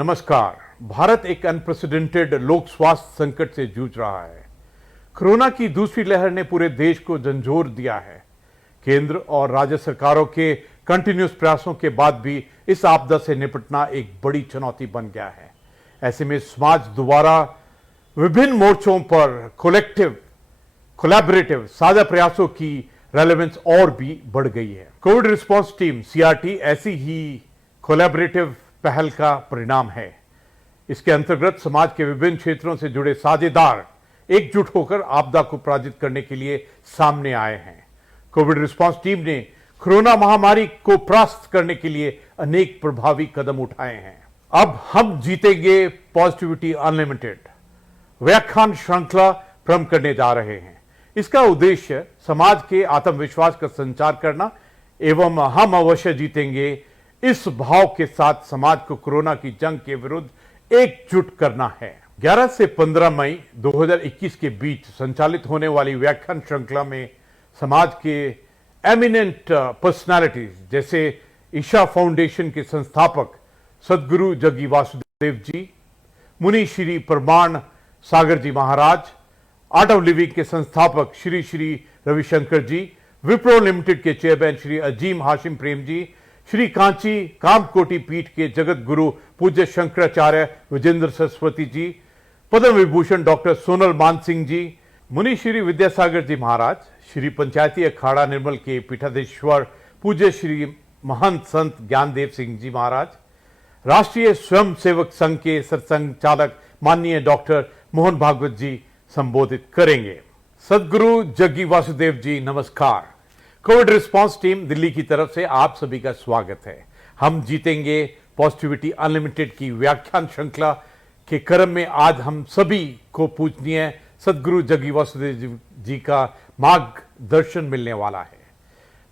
नमस्कार। भारत एक अनप्रेसिडेंटेड लोक स्वास्थ्य संकट से जूझ रहा है। कोरोना की दूसरी लहर ने पूरे देश को झंझोर दिया है। केंद्र और राज्य सरकारों के कंटिन्यूस प्रयासों के बाद भी इस आपदा से निपटना एक बड़ी चुनौती बन गया है। ऐसे में समाज दोबारा विभिन्न मोर्चों पर कोलैबोरेटिव साझा प्रयासों की रेलेवेंस और भी बढ़ गई है। कोविड रिस्पांस टीम सीआरटी ऐसी ही कोलैबोरेटिव पहल का परिणाम है। इसके अंतर्गत समाज के विभिन्न क्षेत्रों से जुड़े साझेदार एकजुट होकर आपदा को पराजित करने के लिए सामने आए हैं। कोविड रिस्पांस टीम ने कोरोना महामारी को परास्त करने के लिए अनेक प्रभावी कदम उठाए हैं। अब हम जीतेंगे पॉजिटिविटी अनलिमिटेड व्याख्यान श्रृंखला प्रारंभ करने जा रहे हैं। इसका उद्देश्य समाज के आत्मविश्वास का संचार करना एवं हम अवश्य जीतेंगे इस भाव के साथ समाज को कोरोना की जंग के विरुद्ध एकजुट करना है। 11 से 15 मई 2021 के बीच संचालित होने वाली व्याख्यान श्रृंखला में समाज के एमिनेंट पर्सनालिटीज जैसे ईशा फाउंडेशन के संस्थापक सदगुरु जग्गी वासुदेव जी, मुनि श्री प्रमाण सागर जी महाराज, आर्ट ऑफ लिविंग के संस्थापक श्री श्री रविशंकर जी, विप्रो लिमिटेड के चेयरमैन श्री अजीम हाशिम प्रेम जी, श्री कांची कामकोटि पीठ के जगत गुरु पूज्य शंकराचार्य विजेंद्र सरस्वती जी, पद्म विभूषण डॉक्टर सोनल मान सिंह जी, मुनि श्री विद्यासागर जी महाराज, श्री पंचायती अखाड़ा निर्मल के पीठाधीश्वर पूज्य श्री महंत संत ज्ञानदेव सिंह जी महाराज, राष्ट्रीय स्वयंसेवक संघ के सरसंघ चालक माननीय डॉक्टर मोहन भागवत जी संबोधित करेंगे। सदगुरु जग्गी वासुदेव जी नमस्कार। कोविड रिस्पांस टीम दिल्ली की तरफ से आप सभी का स्वागत है। हम जीतेंगे पॉजिटिविटी अनलिमिटेड की व्याख्यान श्रृंखला के क्रम में आज हम सभी को पूजनीय सदगुरु जग्गी वासुदेव जी का मार्गदर्शन मिलने वाला है।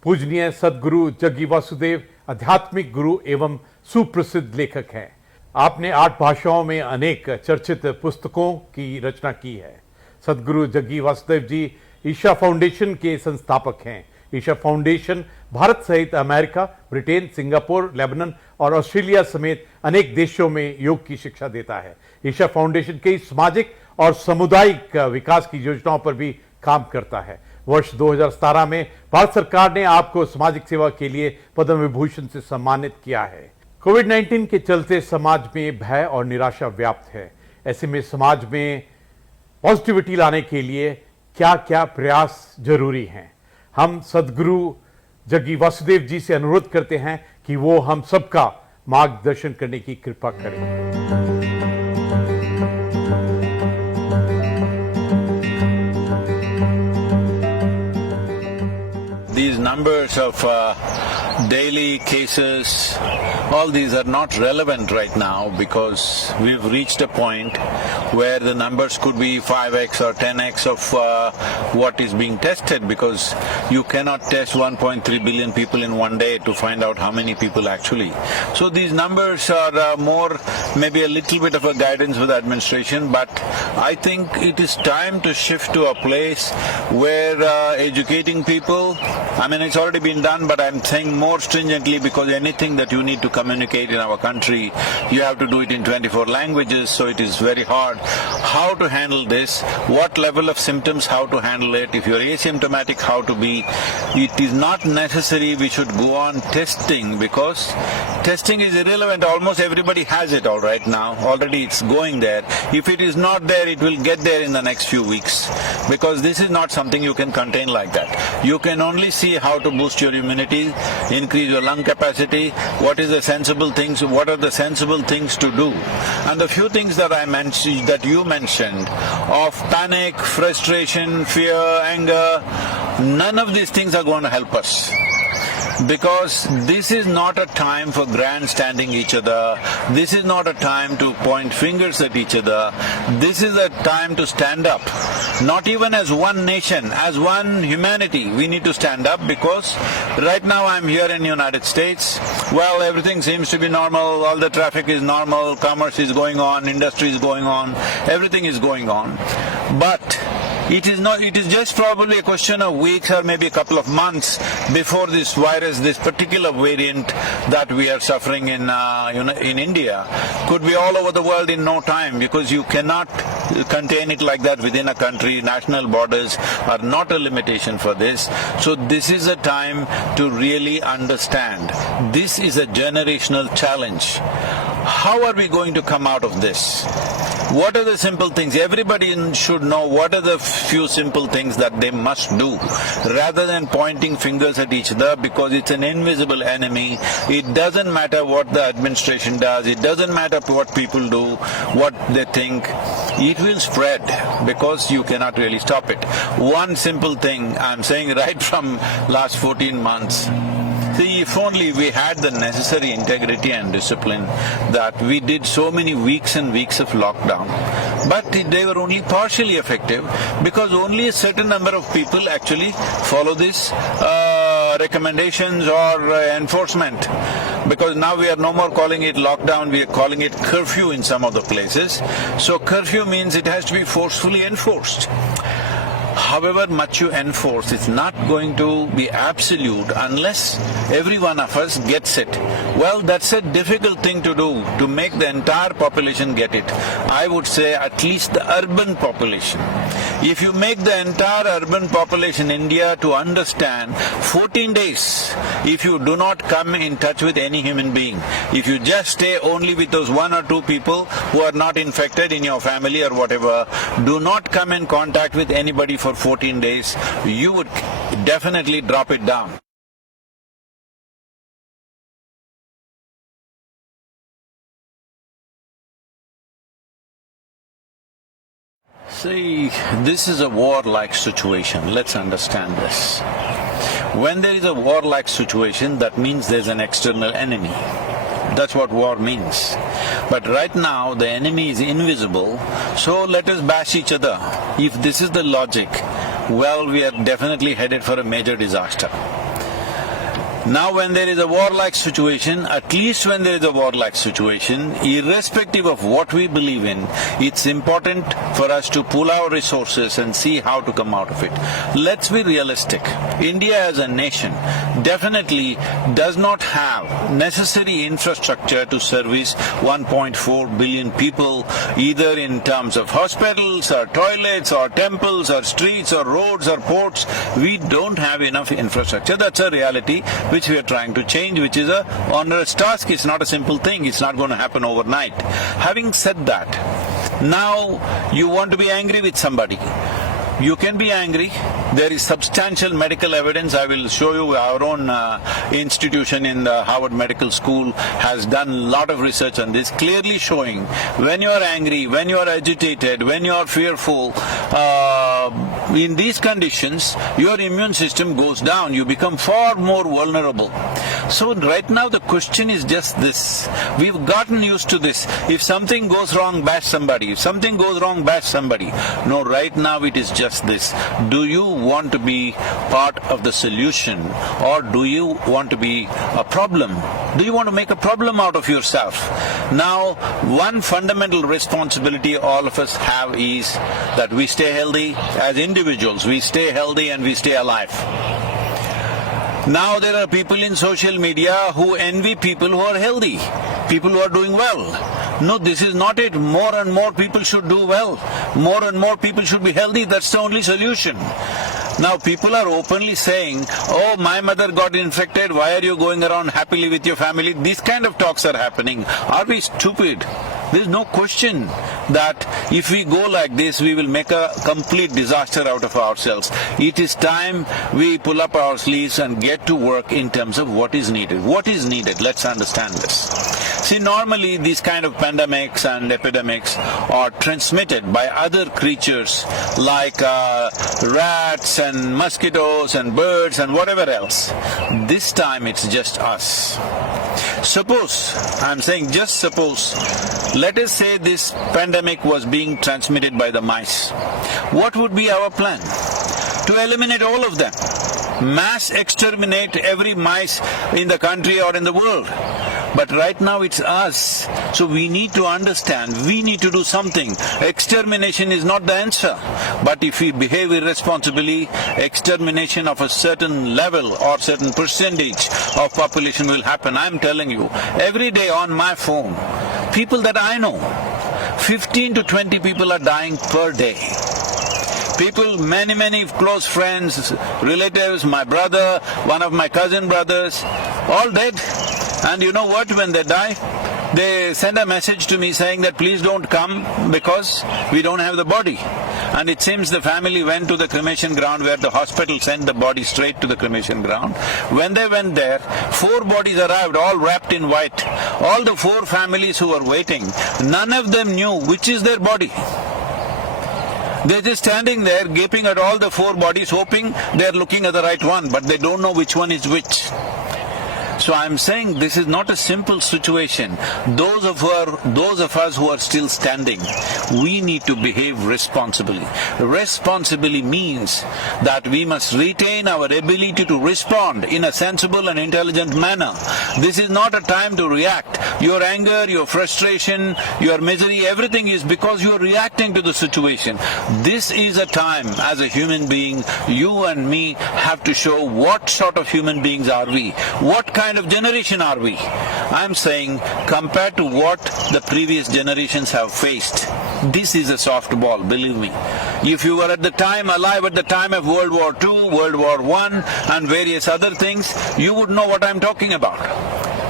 पूजनीय सदगुरु जग्गी वासुदेव आध्यात्मिक गुरु एवं सुप्रसिद्ध लेखक हैं। आपने 8 भाषाओं में अनेक चर्चित पुस्तकों की रचना की है। सदगुरु जग्गी वासुदेव जी ईशा फाउंडेशन के संस्थापक हैं। ईशा फाउंडेशन भारत सहित अमेरिका, ब्रिटेन, सिंगापुर, लेबनान और ऑस्ट्रेलिया समेत अनेक देशों में योग की शिक्षा देता है। ईशा फाउंडेशन कई सामाजिक और सामुदायिक विकास की योजनाओं पर भी काम करता है। वर्ष 2017 में भारत सरकार ने आपको सामाजिक सेवा के लिए पद्म विभूषण से सम्मानित किया है। कोविड-19 के चलते समाज में भय और निराशा व्याप्त है। ऐसे में समाज में पॉजिटिविटी लाने के लिए क्या क्या प्रयास जरूरी हैं, हम सदगुरु जग्गी वासुदेव जी से अनुरोध करते हैं कि वो हम सबका मार्गदर्शन करने की कृपा करें। These numbers of daily cases, all these are not relevant right now because we've reached a point where the numbers could be 5x or 10x of what is being tested, because you cannot test 1.3 billion people in one day to find out how many people actually. So these numbers are more maybe a little bit of a guidance for the administration, but I think it is time to shift to a place where educating people, I mean, it's already been done, but I'm saying more stringently, because anything that you need to communicate in our country, you have to do it in 24 languages, so it is very hard. How to handle this, what level of symptoms, how to handle it, if you're asymptomatic, how to be. It is not necessary we should go on testing, because testing is irrelevant. Almost everybody has it all right now. Already it's going there. If it is not there, it will get there in the next few weeks, because this is not something you can contain like that. You can only see how to boost your immunity, increase your lung capacity, what is the sensible things, what are the sensible things to do. And the few things that I mentioned, that you mentioned, of panic, frustration, fear, anger, none of these things are going to help us. Because this is not a time for grandstanding each other. This is not a time to point fingers at each other. This is a time to stand up. Not even as one nation, as one humanity, we need to stand up, because right now I'm here in the United States. Well, everything seems to be normal. All the traffic is normal. Commerce is going on. Industry is going on. Everything is going on. But It is just probably a question of weeks or maybe a couple of months before this virus, this particular variant that we are suffering in India, could be all over the world in no time, because you cannot contain it like that within a country. National borders are not a limitation for this. So this is a time to really understand. This is a generational challenge. How are we going to come out of this? What are the simple things? Everybody should know what are the few simple things that they must do, rather than pointing fingers at each other, because it's an invisible enemy. It doesn't matter what the administration does, it doesn't matter what people do, what they think. It will spread because you cannot really stop it. One simple thing I'm saying right from last 14 months. See, if only we had the necessary integrity and discipline, that we did so many weeks and weeks of lockdown, but they were only partially effective because only a certain number of people actually follow these recommendations or enforcement. Because now we are no more calling it lockdown, we are calling it curfew in some of the places. So curfew means it has to be forcefully enforced. However much you enforce, it's not going to be absolute unless every one of us gets it. Well, that's a difficult thing to do, to make the entire population get it. I would say at least the urban population. If you make the entire urban population in India to understand 14 days, if you do not come in touch with any human being, if you just stay only with those one or two people who are not infected in your family or whatever, do not come in contact with anybody for 14 days, you would definitely drop it down. See, this is a war-like situation. Let's understand this. When there is a war-like situation, that means there's an external enemy. That's what war means. But right now, the enemy is invisible, so let us bash each other. If this is the logic, well, we are definitely headed for a major disaster. Now when there is a war-like situation, at least when there is a war-like situation, irrespective of what we believe in, it's important for us to pool our resources and see how to come out of it. Let's be realistic. India as a nation definitely does not have necessary infrastructure to service 1.4 billion people, either in terms of hospitals or toilets or temples or streets or roads or ports. We don't have enough infrastructure. That's a reality which we are trying to change, which is a onerous task. It's not a simple thing. It's not going to happen overnight. Having said that, now you want to be angry with somebody. You can be angry. There is substantial medical evidence. I will show you. Our own institution in the Harvard Medical School has done a lot of research on this, clearly showing when you are angry, when you are agitated, when you are fearful, in these conditions, your immune system goes down. You become far more vulnerable. So right now the question is just this. We've gotten used to this. If something goes wrong, bash somebody. If something goes wrong, bash somebody. No, right now it is just this. Do you want to be part of the solution, or do you want to be a problem? Do you want to make a problem out of yourself? Now, one fundamental responsibility all of us have is that we stay healthy as individuals. We stay healthy and we stay alive. Now there are people in social media who envy people who are healthy, people who are doing well. No, this is not it. More and more people should do well. More and more people should be healthy. That's the only solution. Now people are openly saying, oh, my mother got infected, why are you going around happily with your family? These kind of talks are happening. Are we stupid? There is no question that if we go like this, we will make a complete disaster out of ourselves. It is time we pull up our sleeves and get to work in terms of what is needed. What is needed? Let's understand this. See, normally these kind of pandemics and epidemics are transmitted by other creatures like rats and mosquitoes and birds and whatever else. This time it's just us. Suppose, I'm saying just suppose, let us say this pandemic was being transmitted by the mice. What would be our plan? To eliminate all of them. Mass exterminate every mice in the country or in the world. But right now it's us. So we need to understand, we need to do something. Extermination is not the answer. But if we behave irresponsibly, extermination of a certain level or certain percentage of population will happen. I'm telling you, every day on my phone, people that I know, 15 to 20 people are dying per day. People, many close friends, relatives, my brother, one of my cousin brothers, all dead. And you know what, when they die, they send a message to me saying that please don't come because we don't have the body. And it seems the family went to the cremation ground where the hospital sent the body straight to the cremation ground. When they went there, 4 bodies arrived, all wrapped in white. All the 4 families who were waiting, none of them knew which is their body. They're just standing there gaping at all the 4 bodies, hoping they're looking at the right one, but they don't know which one is which. So I'm saying this is not a simple situation. Those of us who are still standing, we need to behave responsibly. Responsibly means that we must retain our ability to respond in a sensible and intelligent manner. This is not a time to react. Your anger, your frustration, your misery, everything is because you are reacting to the situation. This is a time, as a human being, you and me have to show what sort of human beings are we, what kind of generation are we. I'm saying, compared to what the previous generations have faced, this is a softball, believe me. If you were alive at the time of World War II, World War I and various other things, you would know what I'm talking about.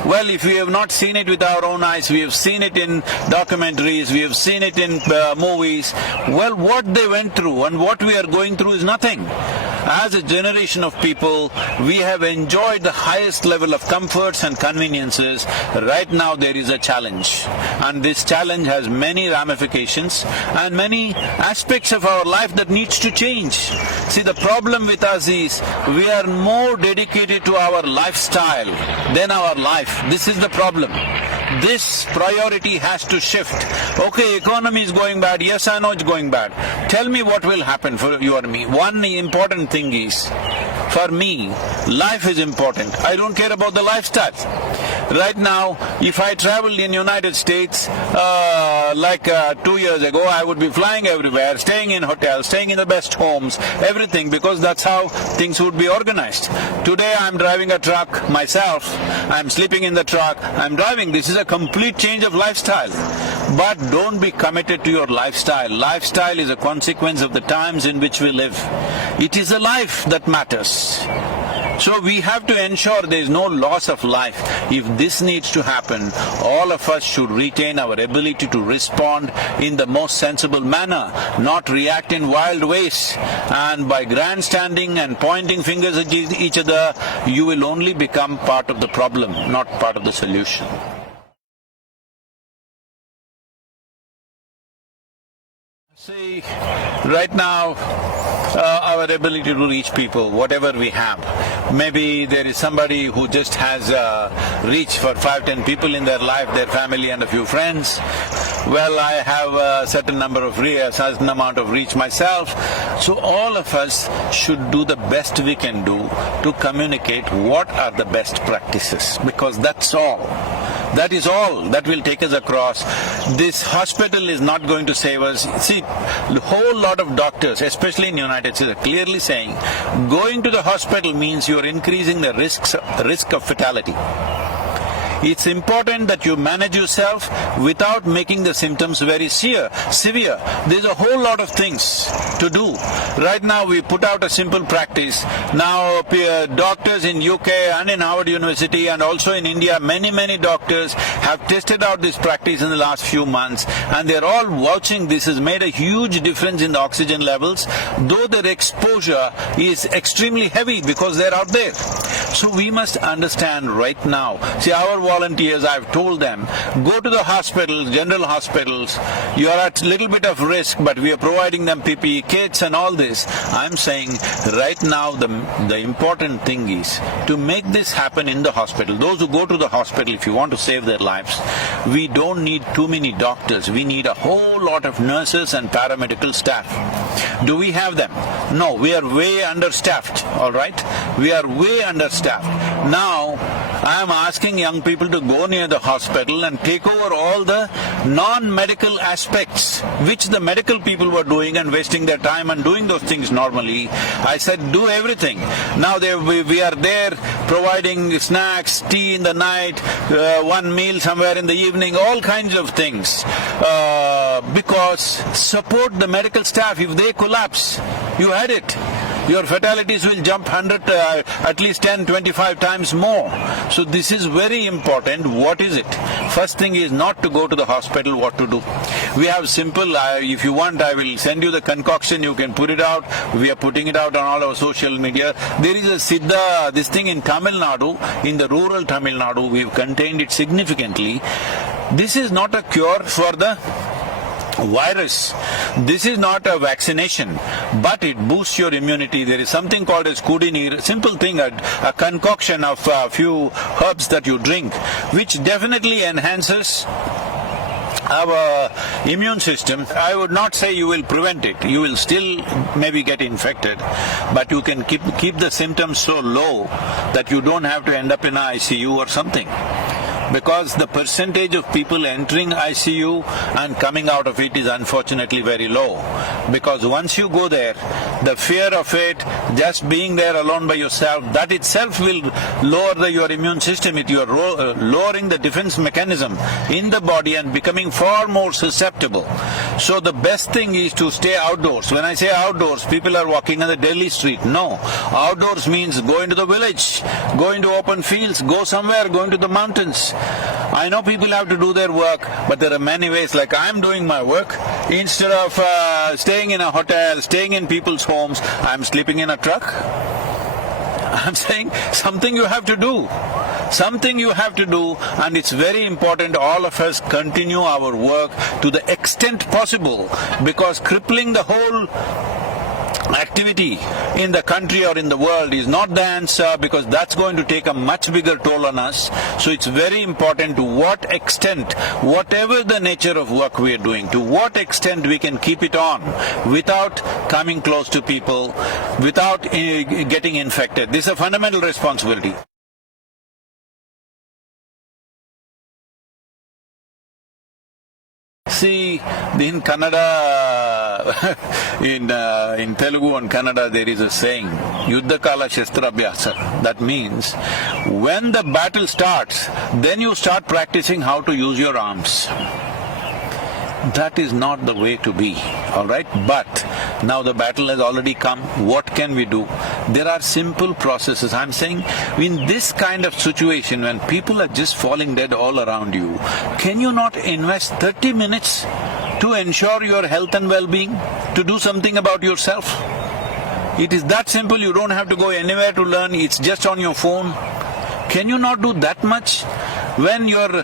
Well, if we have not seen it with our own eyes, we have seen it in documentaries, we have seen it in movies. Well, what they went through and what we are going through is nothing. As a generation of people, we have enjoyed the highest level of comforts and conveniences. Right now there is a challenge. And this challenge has many ramifications and many aspects of our life that needs to change. See, the problem with us is we are more dedicated to our lifestyle than our life. This is the problem. This priority has to shift. Okay, economy is going bad. Yes, I know it's going bad. Tell me what will happen for you and me. One important thing is, for me, life is important. I don't care about the lifestyle. Right now, if I traveled in United States 2 years ago, I would be flying everywhere, staying in hotels, staying in the best homes, everything, because that's how things would be organized. Today I'm driving a truck myself, I'm sleeping in the truck, I'm driving. This is a complete change of lifestyle. But don't be committed to your lifestyle. Lifestyle is a consequence of the times in which we live. It is a life that matters. So we have to ensure there is no loss of life. If this needs to happen, all of us should retain our ability to respond in the most sensible manner, not react in wild ways. And by grandstanding and pointing fingers at each other, you will only become part of the problem, not part of the solution. See, right now, our ability to reach people, whatever we have. Maybe there is somebody who just has reach for 5-10 people in their life, their family and a few friends. Well, I have a certain amount of reach myself. So all of us should do the best we can do to communicate what are the best practices, because that's all. That is all that will take us across. This hospital is not going to save us. See, a whole lot of doctors, especially in the United States, are clearly saying going to the hospital means you are increasing the risk of fatality. It's important that you manage yourself without making the symptoms very severe. There's a whole lot of things to do. Right now we put out a simple practice. Now doctors in UK and in Harvard University and also in India, many doctors have tested out this practice in the last few months, and they're all watching. This has made a huge difference in the oxygen levels, though their exposure is extremely heavy because they're out there. So we must understand right now. See, our volunteers, I've told them, go to the hospitals, general hospitals. You are at a little bit of risk, but we are providing them PPE kits and all this. I'm saying right now the important thing is to make this happen in the hospital. Those who go to the hospital, if you want to save their lives, we don't need too many doctors. We need a whole lot of nurses and paramedical staff. Do we have them? No, we are way understaffed, all right? We are way understaffed. Now, I am asking young people to go near the hospital and take over all the non-medical aspects, which the medical people were doing and wasting their time and doing those things normally. I said, do everything. Now we are there providing snacks, tea in the night, one meal somewhere in the evening, all kinds of things. Because support the medical staff. If they collapse, you had it. Your fatalities will jump 100, at least 10, 25 times more. So this is very important. What is it? First thing is not to go to the hospital, what to do. We have simple, if you want, I will send you the concoction, you can put it out. We are putting it out on all our social media. There is a Siddha, this thing in Tamil Nadu, in the rural Tamil Nadu, we've contained it significantly. This is not a cure for the virus. This is not a vaccination, but it boosts your immunity. There is something called as Kudineer, simple thing, a concoction of a few herbs that you drink, which definitely enhances our immune system. I would not say you will prevent it. You will still maybe get infected, but you can keep the symptoms so low that you don't have to end up in an ICU or something. Because the percentage of people entering ICU and coming out of it is unfortunately very low. Because once you go there, the fear of it, just being there alone by yourself, that itself will lower your immune system. You are lowering the defense mechanism in the body and becoming far more susceptible. So the best thing is to stay outdoors. When I say outdoors, people are walking on the Delhi street. No. Outdoors means go into the village, go into open fields, go somewhere, go into the mountains. I know people have to do their work, but there are many ways. Like I'm doing my work. Instead of staying in a hotel, staying in people's homes, I'm sleeping in a truck. I'm saying something you have to do. Something you have to do, and it's very important all of us continue our work to the extent possible, because crippling the whole activity in the country or in the world is not the answer, because that's going to take a much bigger toll on us. So it's very important to what extent, whatever the nature of work we are doing, to what extent we can keep it on without coming close to people, without getting infected. This is a fundamental responsibility. See, in Kannada, in Telugu and Kannada, there is a saying, Yuddha Kala Shastra Abhyasa. That means, when the battle starts, then you start practicing how to use your arms. That is not the way to be, all right? But now the battle has already come. What can we do? There are simple processes. I'm saying in this kind of situation when people are just falling dead all around you, can you not invest 30 minutes to ensure your health and well-being, to do something about yourself? It is that simple. You don't have to go anywhere to learn. It's just on your phone. Can you not do that much? When you're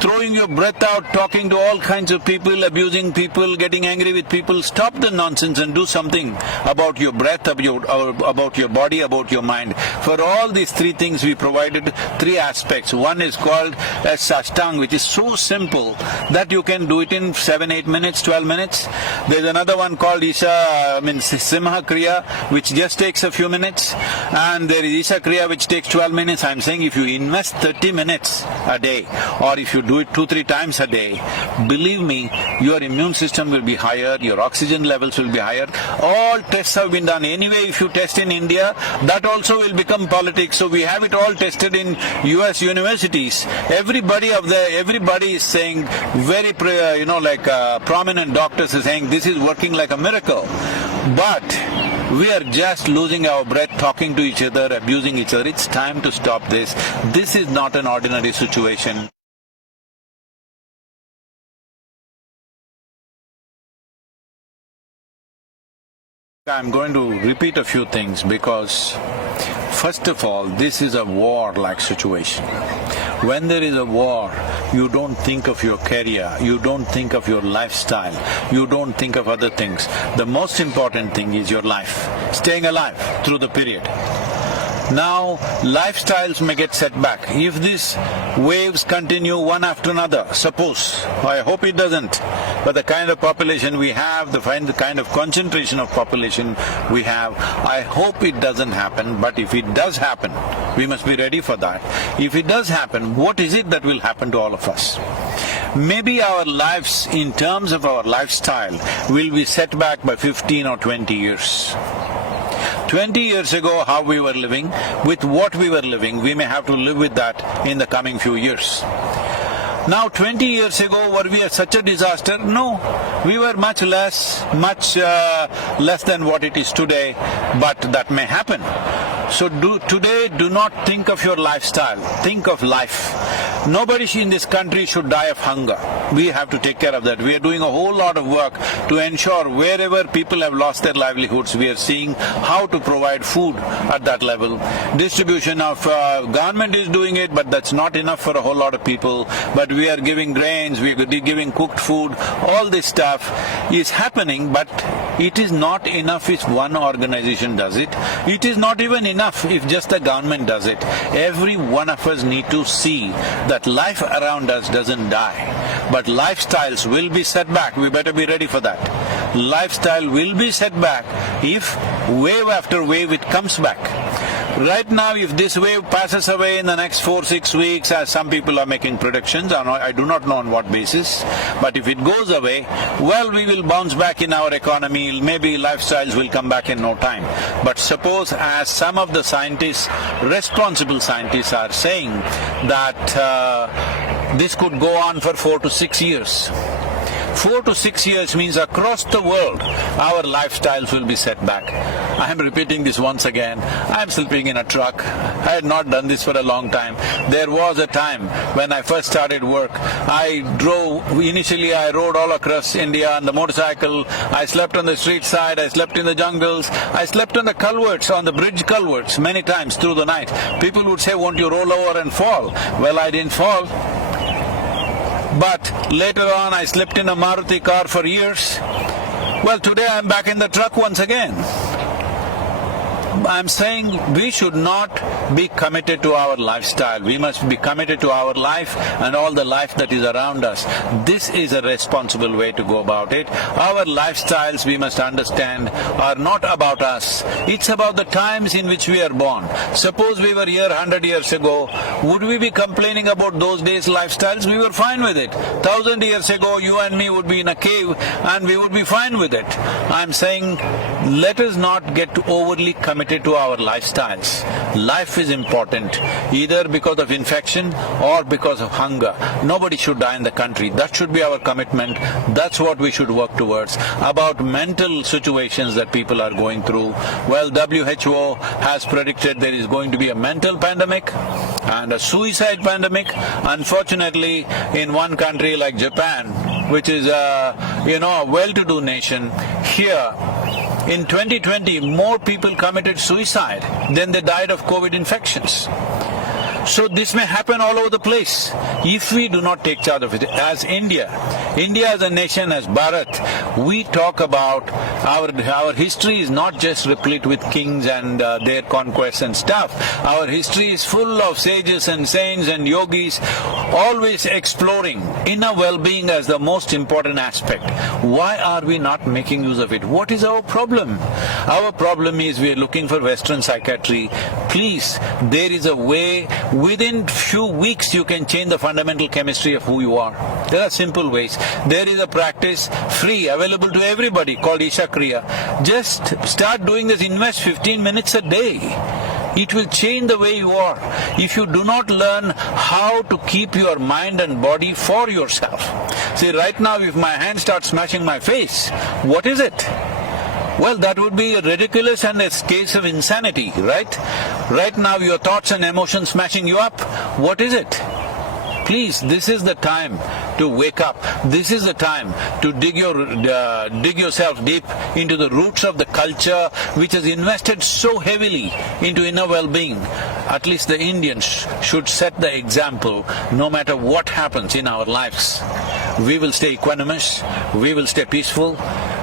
throwing your breath out, talking to all kinds of people, abusing people, getting angry with people, stop the nonsense and do something about your breath, about your body, about your mind. For all these three things, we provided three aspects. One is called as Sashtang, which is so simple that you can do it in 7, 8 minutes, 12 minutes. There's another one called Simha Kriya, which just takes a few minutes. And there is Isha Kriya, which takes 12 minutes. I'm saying if you invest 30 minutes a day, or if you do it 2-3 times a day, believe me, your immune system will be higher, your oxygen levels will be higher. All tests have been done. Anyway, if you test in India, that also will become politics. So we have it all tested in US universities. Everybody is saying, very prominent doctors are saying this is working like a miracle. But we are just losing our breath, talking to each other, abusing each other. It's time to stop this. This is not an ordinary situation. I'm going to repeat a few things because, first of all, this is a war-like situation. When there is a war, you don't think of your career, you don't think of your lifestyle, you don't think of other things. The most important thing is your life, staying alive through the period. Now, lifestyles may get set back. If these waves continue one after another, suppose, I hope it doesn't, but the kind of population we have, the kind of concentration of population we have, I hope it doesn't happen, but if it does happen, we must be ready for that. If it does happen, what is it that will happen to all of us? Maybe our lives, in terms of our lifestyle, will be set back by 15 or 20 years. 20 years ago, how we were living, with what we were living, we may have to live with that in the coming few years. Now, 20 years ago, were we such a disaster? No, we were much less than what it is today, but that may happen. So today, do not think of your lifestyle, think of life. Nobody in this country should die of hunger. We have to take care of that. We are doing a whole lot of work to ensure wherever people have lost their livelihoods, we are seeing how to provide food at that level. Distribution of government is doing it, but that's not enough for a whole lot of people. But we are giving grains, we are giving cooked food, all this stuff is happening, but it is not enough if one organization does it. It is not even enough if just the government does it. Every one of us need to see that life around us doesn't die, but lifestyles will be set back. We better be ready for that. Lifestyle will be set back if wave after wave it comes back. Right now, if this wave passes away in the next 4-6 weeks, as some people are making predictions, I do not know on what basis, but if it goes away, well, we will bounce back in our economy, maybe lifestyles will come back in no time. But suppose, as some of the scientists, responsible scientists are saying, that this could go on for 4 to 6 years. 4 to 6 years means across the world, our lifestyles will be set back. I am repeating this once again. I am sleeping in a truck. I had not done this for a long time. There was a time when I first started work, initially I rode all across India on the motorcycle. I slept on the street side, I slept in the jungles, I slept on the culverts, on the bridge culverts many times through the night. People would say, won't you roll over and fall? Well, I didn't fall. But later on, I slept in a Maruti car for years. Well, today I'm back in the truck once again. I'm saying we should not be committed to our lifestyle. We must be committed to our life and all the life that is around us. This is a responsible way to go about it. Our lifestyles, we must understand, are not about us. It's about the times in which we are born. Suppose we were here 100 years ago, would we be complaining about those days' lifestyles? We were fine with it. 1,000 years ago, you and me would be in a cave and we would be fine with it. I'm saying, let us not get overly committed to our lifestyles. Life is important, either because of infection or because of hunger. Nobody should die in the country. That should be our commitment. That's what we should work towards. About mental situations that people are going through, well, WHO has predicted there is going to be a mental pandemic and a suicide pandemic. Unfortunately, in one country like Japan, which is a well-to-do nation, here in 2020, more people committed suicide than they died of COVID infections. So this may happen all over the place if we do not take charge of it. As India as a nation, as Bharat, we talk about our history is not just replete with kings and their conquests and stuff. Our history is full of sages and saints and yogis, always exploring inner well-being as the most important aspect. Why are we not making use of it? What is our problem? Our problem is we are looking for Western psychiatry. Please, there is a way. Within few weeks you can change the fundamental chemistry of who you are. There are simple ways. There is a practice, free, available to everybody, called Isha Kriya. Just start doing this, invest 15 minutes a day. It will change the way you are. If you do not learn how to keep your mind and body for yourself. See, right now if my hand starts smashing my face, what is it? Well, that would be ridiculous and a case of insanity, right? Right now your thoughts and emotions smashing you up, what is it? Please, this is the time to wake up. This is the time to dig yourself deep into the roots of the culture which has invested so heavily into inner well-being. At least the Indians should set the example no matter what happens in our lives. We will stay equanimous, we will stay peaceful,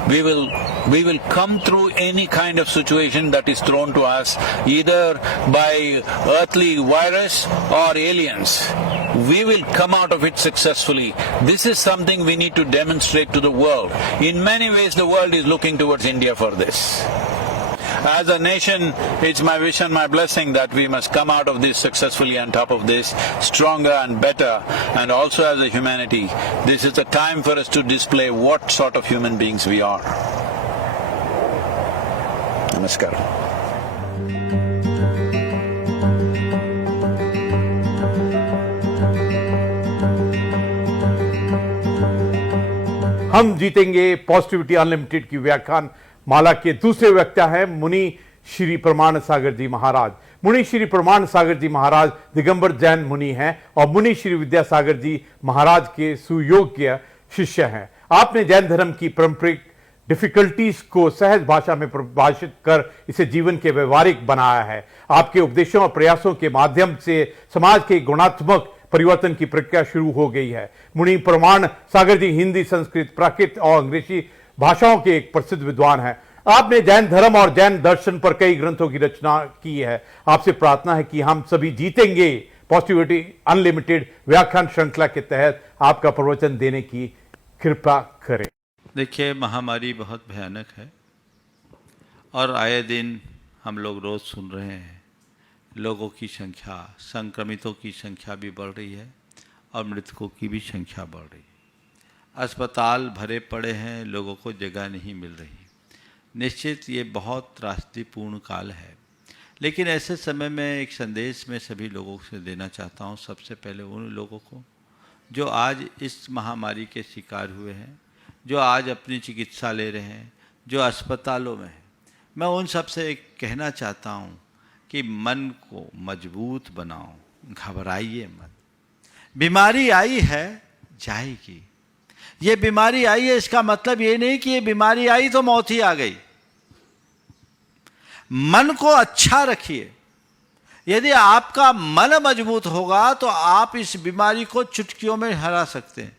we will come through any kind of situation that is thrown to us, either by earthly virus or aliens. we will come out of it successfully. This is something we need to demonstrate to the world. In many ways, the world is looking towards India for this. As a nation, it's my wish and my blessing that we must come out of this successfully, on top of this, stronger and better. And also as a humanity, this is a time for us to display what sort of human beings we are. Namaskar. हम जीतेंगे positivity unlimited की व्याख्यान माला के दूसरे वक्ता हैं मुनि श्री प्रमाण सागर जी महाराज। मुनि श्री प्रमाण सागर जी महाराज दिगंबर जैन मुनि हैं और मुनि श्री विद्यासागर जी महाराज के सुयोग्य शिष्य हैं। आपने जैन धर्म की पारंपरिक डिफिकल्टीज को सहज भाषा में परिभाषित कर इसे जीवन के व्यवहारिक बनाया है। आपके उपदेशों और प्रयासों के माध्यम से समाज के गुणात्मक परिवर्तन की प्रक्रिया शुरू हो गई है। मुनि प्रमाण सागर जी हिंदी, संस्कृत, प्राकृत और अंग्रेजी भाषाओं के एक प्रसिद्ध विद्वान हैं। आपने जैन धर्म और जैन दर्शन पर कई ग्रंथों की रचना की है। आपसे प्रार्थना है कि हम सभी जीतेंगे पॉजिटिविटी अनलिमिटेड व्याख्यान श्रृंखला के तहत आपका प्रवचन देने की कृपा करें। देखिए, महामारी बहुत भयानक है और आए दिन हम लोग रोज सुन रहे हैं लोगों की संख्या, संक्रमितों की संख्या भी बढ़ रही है और मृतकों की भी संख्या बढ़ रही है। अस्पताल भरे पड़े हैं, लोगों को जगह नहीं मिल रही। निश्चित ये बहुत त्रासदीपूर्ण काल है, लेकिन ऐसे समय में एक संदेश मैं सभी लोगों से देना चाहता हूँ। सबसे पहले उन लोगों को जो आज इस महामारी के शिकार हुए हैं, जो आज अपनी चिकित्सा ले रहे हैं, जो अस्पतालों में हैं, मैं उन सब से एक कहना चाहता हूँ कि मन को मजबूत बनाओ, घबराइए मत। बीमारी आई है, जाएगी। ये बीमारी आई है, इसका मतलब ये नहीं कि ये बीमारी आई तो मौत ही आ गई। मन को अच्छा रखिए। यदि आपका मन मजबूत होगा तो आप इस बीमारी को चुटकियों में हरा सकते हैं।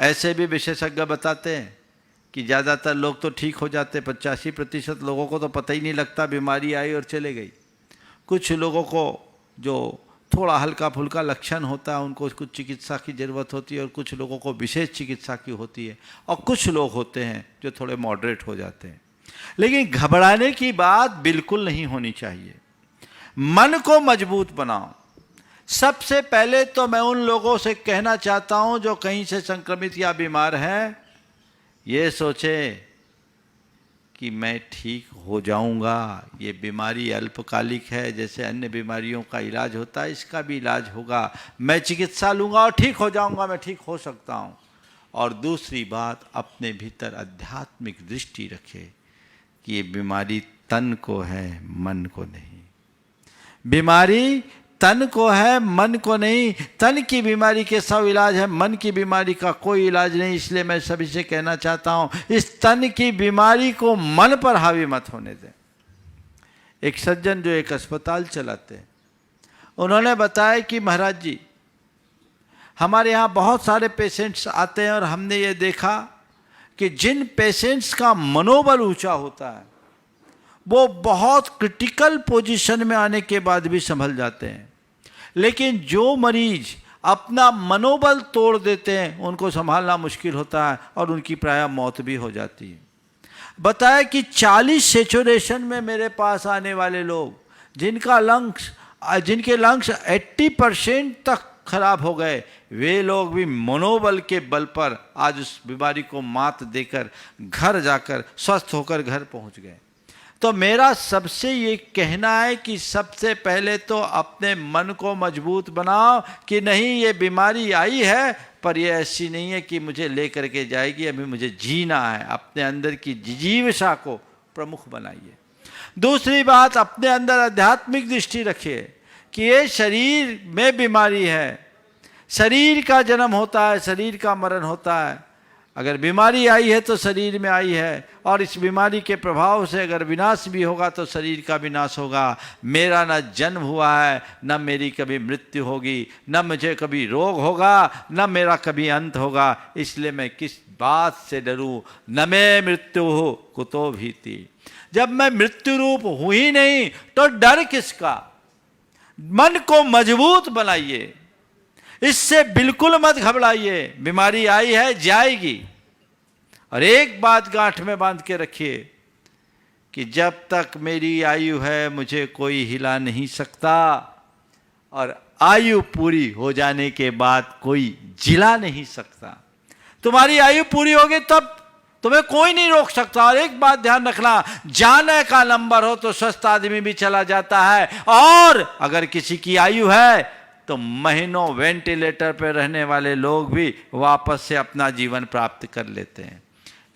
ऐसे भी विशेषज्ञ बताते हैं कि ज़्यादातर लोग तो ठीक हो जाते, 85% लोगों को तो पता ही नहीं लगता बीमारी आई और चले गई। कुछ लोगों को जो थोड़ा हल्का फुल्का लक्षण होता है उनको कुछ चिकित्सा की ज़रूरत होती है और कुछ लोगों को विशेष चिकित्सा की होती है और कुछ लोग होते हैं जो थोड़े मॉडरेट हो जाते हैं। लेकिन घबराने की बात बिल्कुल नहीं होनी चाहिए। मन को मजबूत बनाओ। सबसे पहले तो मैं उन लोगों से कहना चाहता हूं जो कहीं से संक्रमित या बीमार हैं, ये सोचे कि मैं ठीक हो जाऊंगा। ये बीमारी अल्पकालिक है, जैसे अन्य बीमारियों का इलाज होता है इसका भी इलाज होगा। मैं चिकित्सा लूँगा और ठीक हो जाऊंगा, मैं ठीक हो सकता हूँ। और दूसरी बात, अपने भीतर आध्यात्मिक दृष्टि रखे कि ये बीमारी तन को है, मन को नहीं। बीमारी तन को है, मन को नहीं। तन की बीमारी के 100 इलाज है, मन की बीमारी का कोई इलाज नहीं। इसलिए मैं सभी से कहना चाहता हूँ, इस तन की बीमारी को मन पर हावी मत होने दें। एक सज्जन जो एक अस्पताल चलाते हैं, उन्होंने बताया कि महाराज जी, हमारे यहाँ बहुत सारे पेशेंट्स आते हैं और हमने ये देखा कि जिन पेशेंट्स का मनोबल ऊंचा होता है वो बहुत क्रिटिकल पोजीशन में आने के बाद भी संभल जाते हैं, लेकिन जो मरीज अपना मनोबल तोड़ देते हैं उनको संभालना मुश्किल होता है और उनकी प्रायः मौत भी हो जाती है। बताया कि 40 सैचुरेशन में मेरे पास आने वाले लोग जिनके लंग्स 80% तक खराब हो गए, वे लोग भी मनोबल के बल पर आज उस बीमारी को मात देकर घर जाकर स्वस्थ होकर घर पहुंच गए। तो मेरा सबसे ये कहना है कि सबसे पहले तो अपने मन को मजबूत बनाओ कि नहीं, ये बीमारी आई है पर ये ऐसी नहीं है कि मुझे ले करके जाएगी, अभी मुझे जीना है। अपने अंदर की जिजीविषा को प्रमुख बनाइए। दूसरी बात, अपने अंदर आध्यात्मिक दृष्टि रखिए कि ये शरीर में बीमारी है, शरीर का जन्म होता है, शरीर का मरण होता है। अगर बीमारी आई है तो शरीर में आई है और इस बीमारी के प्रभाव से अगर विनाश भी होगा तो शरीर का विनाश होगा। मेरा न जन्म हुआ है, न मेरी कभी मृत्यु होगी, न मुझे कभी रोग होगा, न मेरा कभी अंत होगा। इसलिए मैं किस बात से डरूं? न मैं मृत्यु हो कुतो भीति। जब मैं मृत्यु रूप हूं ही नहीं तो डर किसका? मन को मजबूत बनाइए। इससे बिल्कुल मत घबराइए। बीमारी आई है, जाएगी। और एक बात गांठ में बांध के रखिए कि जब तक मेरी आयु है मुझे कोई हिला नहीं सकता, और आयु पूरी हो जाने के बाद कोई जिला नहीं सकता। तुम्हारी आयु पूरी होगी तब तुम्हें कोई नहीं रोक सकता। और एक बात ध्यान रखना, जाने का नंबर हो तो स्वस्थ आदमी भी चला जाता है, और अगर किसी की आयु है तो महीनों वेंटिलेटर पर रहने वाले लोग भी वापस से अपना जीवन प्राप्त कर लेते हैं।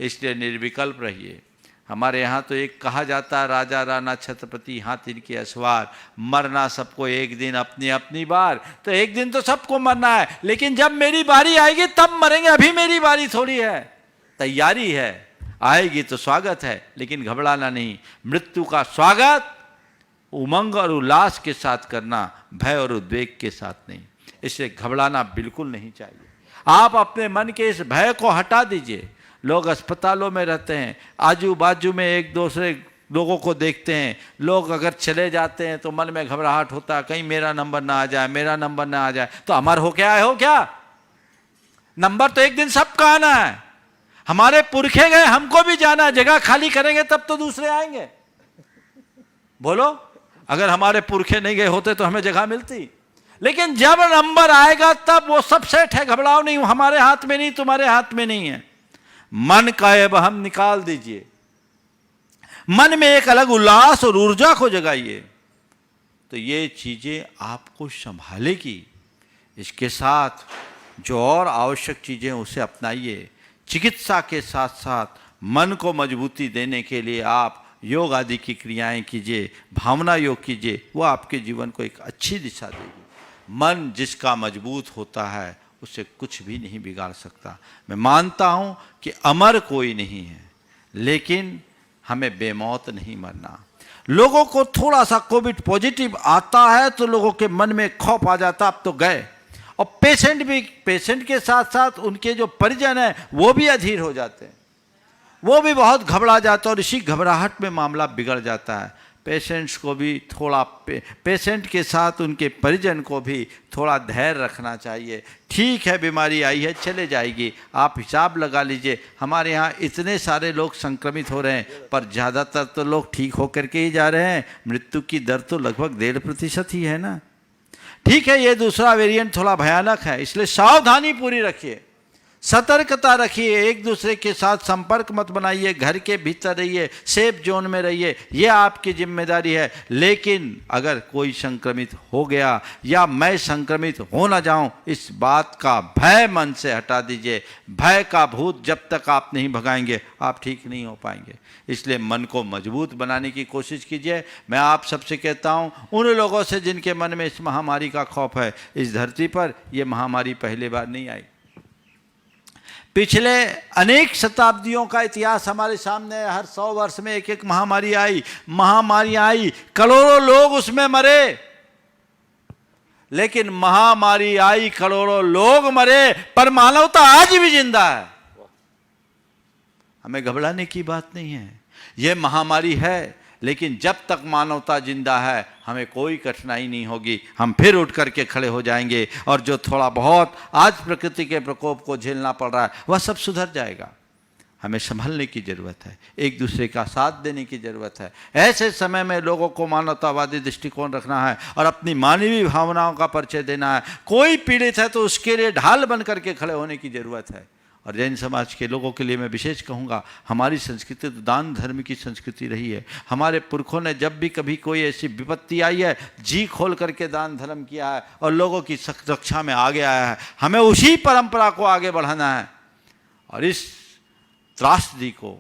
इसलिए निर्विकल्प रहिए। हमारे यहाँ तो एक कहा जाता है, राजा राणा छत्रपति हाथ इनके असवार, मरना सबको एक दिन अपनी अपनी बार। तो एक दिन तो सबको मरना है, लेकिन जब मेरी बारी आएगी तब मरेंगे, अभी मेरी बारी थोड़ी है। तैयारी है, आएगी तो स्वागत है, लेकिन घबराना नहीं। मृत्यु का स्वागत उमंग और उल्लास के साथ करना, भय और उद्वेग के साथ नहीं। इसलिए घबराना बिल्कुल नहीं चाहिए। आप अपने मन के इस भय को हटा दीजिए। लोग अस्पतालों में रहते हैं, आजू बाजू में एक दूसरे लोगों को देखते हैं। लोग अगर चले जाते हैं तो मन में घबराहट होता है, कहीं मेरा नंबर ना आ जाए, मेरा नंबर ना आ जाए। तो अमर हो क्या हो क्या? नंबर तो एक दिन सबका आना है। हमारे पुरखे गए, हमको भी जाना है। जगह खाली करेंगे तब तो दूसरे आएंगे। बोलो, अगर हमारे पुरखे नहीं गए होते तो हमें जगह मिलती। लेकिन जब नंबर आएगा तब वो सब सेट है, घबराओ नहीं। हमारे हाथ में नहीं, तुम्हारे हाथ में नहीं है। मन का ये वहम निकाल दीजिए। मन में एक अलग उल्लास और ऊर्जा को जगाइए, तो ये चीजें आपको संभालेगी। इसके साथ जो और आवश्यक चीजें उसे अपनाइए। चिकित्सा के साथ साथ मन को मजबूती देने के लिए आप योग आदि की क्रियाएं कीजिए, भावना योग कीजिए। वो आपके जीवन को एक अच्छी दिशा देगी। मन जिसका मजबूत होता है उसे कुछ भी नहीं बिगाड़ सकता। मैं मानता हूं कि अमर कोई नहीं है, लेकिन हमें बेमौत नहीं मरना। लोगों को थोड़ा सा कोविड पॉजिटिव आता है तो लोगों के मन में खौफ आ जाता, अब तो गए। और पेशेंट भी, पेशेंट के साथ साथ उनके जो परिजन हैं वो भी अधीर हो जाते हैं, वो भी बहुत घबरा जाता है, और इसी घबराहट में मामला बिगड़ जाता है। पेशेंट्स को भी थोड़ा पेशेंट के साथ उनके परिजन को भी थोड़ा धैर्य रखना चाहिए। ठीक है, बीमारी आई है, चले जाएगी। आप हिसाब लगा लीजिए, हमारे यहाँ इतने सारे लोग संक्रमित हो रहे हैं, पर ज़्यादातर तो लोग ठीक होकर के ही जा रहे हैं। मृत्यु की दर तो लगभग 1.5% ही है ना। ठीक है, ये दूसरा वेरिएंट थोड़ा भयानक है, इसलिए सावधानी पूरी रखिए, सतर्कता रखिए। एक दूसरे के साथ संपर्क मत बनाइए, घर के भीतर रहिए, सेफ जोन में रहिए, ये आपकी जिम्मेदारी है। लेकिन अगर कोई संक्रमित हो गया या मैं संक्रमित हो ना जाऊं, इस बात का भय मन से हटा दीजिए। भय का भूत जब तक आप नहीं भगाएंगे, आप ठीक नहीं हो पाएंगे। इसलिए मन को मजबूत बनाने की कोशिश कीजिए। मैं आप सबसे कहता हूं, उन लोगों से जिनके मन में इस महामारी का खौफ है, इस धरती पर यह महामारी पहली बार नहीं आई। पिछले अनेक शताब्दियों का इतिहास हमारे सामने है। हर 100 वर्ष में एक एक महामारी आई, करोड़ों लोग उसमें मरे। लेकिन महामारी आई, करोड़ों लोग मरे, पर मानवता आज भी जिंदा है। हमें घबराने की बात नहीं है। यह महामारी है, लेकिन जब तक मानवता जिंदा है हमें कोई कठिनाई नहीं होगी। हम फिर उठ करके खड़े हो जाएंगे, और जो थोड़ा बहुत आज प्रकृति के प्रकोप को झेलना पड़ रहा है वह सब सुधर जाएगा। हमें संभलने की ज़रूरत है, एक दूसरे का साथ देने की ज़रूरत है। ऐसे समय में लोगों को मानवतावादी दृष्टिकोण रखना है और अपनी मानवीय भावनाओं का परिचय देना है। कोई पीड़ित है तो उसके लिए ढाल बन करके खड़े होने की ज़रूरत है। और जैन समाज के लोगों के लिए मैं विशेष कहूँगा, हमारी संस्कृति तो दान धर्म की संस्कृति रही है। हमारे पुरखों ने जब भी कभी कोई ऐसी विपत्ति आई है, जी खोल करके दान धर्म किया है और लोगों की रक्षा में आगे आया है। हमें उसी परंपरा को आगे बढ़ाना है और इस त्रासदी को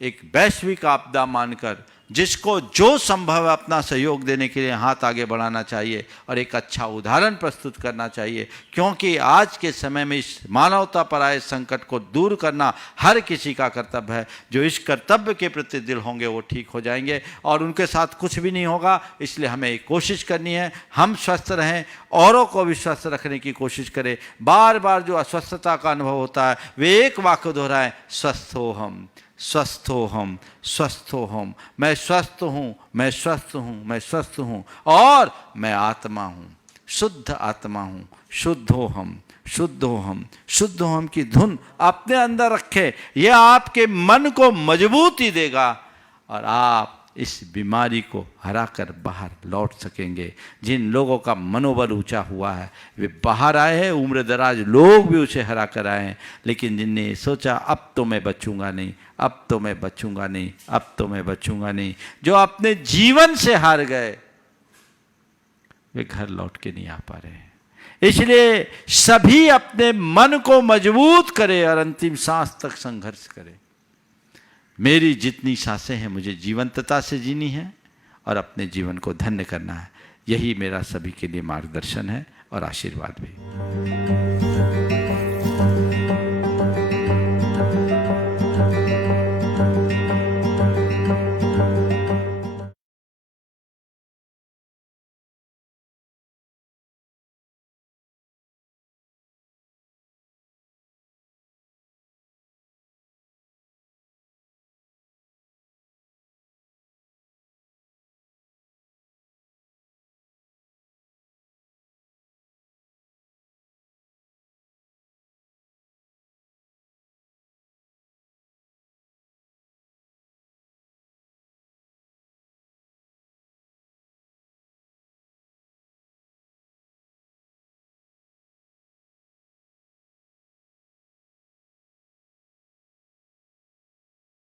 एक वैश्विक आपदा मानकर जिसको जो संभव है अपना सहयोग देने के लिए हाथ आगे बढ़ाना चाहिए और एक अच्छा उदाहरण प्रस्तुत करना चाहिए। क्योंकि आज के समय में इस मानवता पर आए संकट को दूर करना हर किसी का कर्तव्य है। जो इस कर्तव्य के प्रति दिल होंगे वो ठीक हो जाएंगे और उनके साथ कुछ भी नहीं होगा। इसलिए हमें एक कोशिश करनी है, हम स्वस्थ रहें, औरों को भी स्वस्थ रखने की कोशिश करें। बार बार जो अस्वस्थता का अनुभव होता है वे एक वाक्य दोहराएं, स्वस्थ हो हम, स्वस्थ हो हम, स्वस्थ हो हम। मैं स्वस्थ हूँ, मैं स्वस्थ हूँ, मैं स्वस्थ हूँ और मैं आत्मा हूँ। शुद्ध आत्मा हूँ, शुद्ध हो हम, शुद्ध हो हम, शुद्ध हो हम की धुन अपने अंदर रखे। यह आपके मन को मजबूती देगा और आप इस बीमारी को हरा कर बाहर लौट सकेंगे। जिन लोगों का मनोबल ऊंचा हुआ है वे बाहर आए हैं, उम्र दराज लोग भी उसे हरा कर आए हैं। लेकिन जिनने सोचा अब तो मैं बचूंगा नहीं, अब तो मैं बचूंगा नहीं, अब तो मैं बचूंगा नहीं, जो अपने जीवन से हार गए वे घर लौट के नहीं आ पा रहे हैं। इसलिए सभी अपने मन को मजबूत करें और अंतिम सांस तक संघर्ष करें। मेरी जितनी सांसें हैं मुझे जीवंतता से जीनी है और अपने जीवन को धन्य करना है। यही मेरा सभी के लिए मार्गदर्शन है और आशीर्वाद भी।